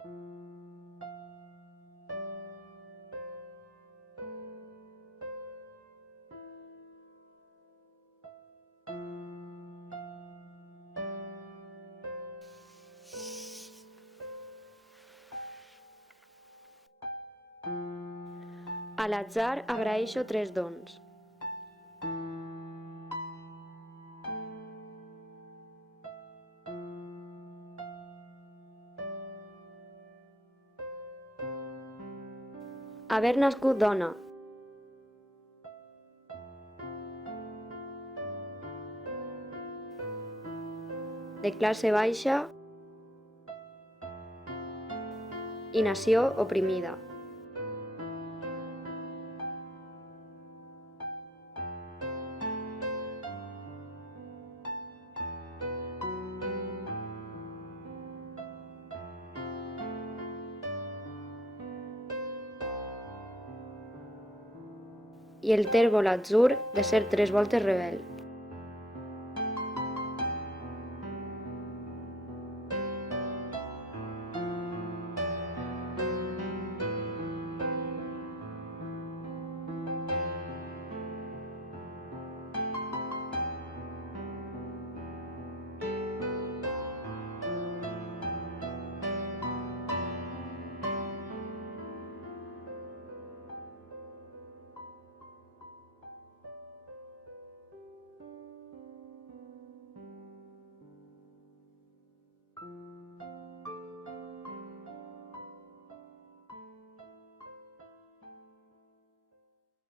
A l'atzar agraeixo 3 dons. Haver nascut dona. De classe baixa i nació oprimida. I el tèrbol atzur de ser 3 voltes rebel.